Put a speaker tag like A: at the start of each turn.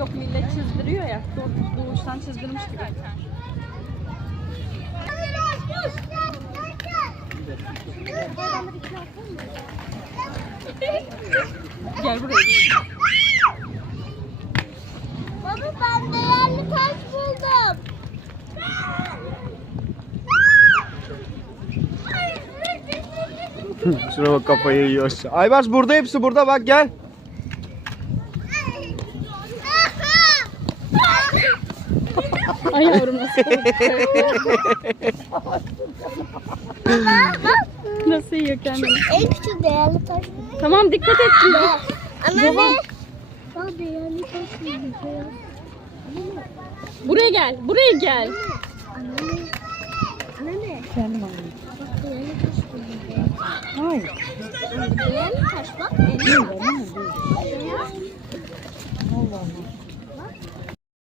A: Yok millet çizdiriyor ya. bu uçtan çizdirmiş gibi.
B: gel buraya. Baba ben değerli taş buldum.
C: Şuna bak kafayı yiyor. Aybars burada hepsi burada bak gel.
A: yavrum nasıl yiyor kendini? Şey,
B: en küçük değerli taş.
A: Tamam dikkat et şimdi. Ama ne? Buraya gel, buraya gel. Anne ne? Anne ne? Kendim alayım.
B: Bak değerli taş buldum. Hayır. Değerli taş buldum.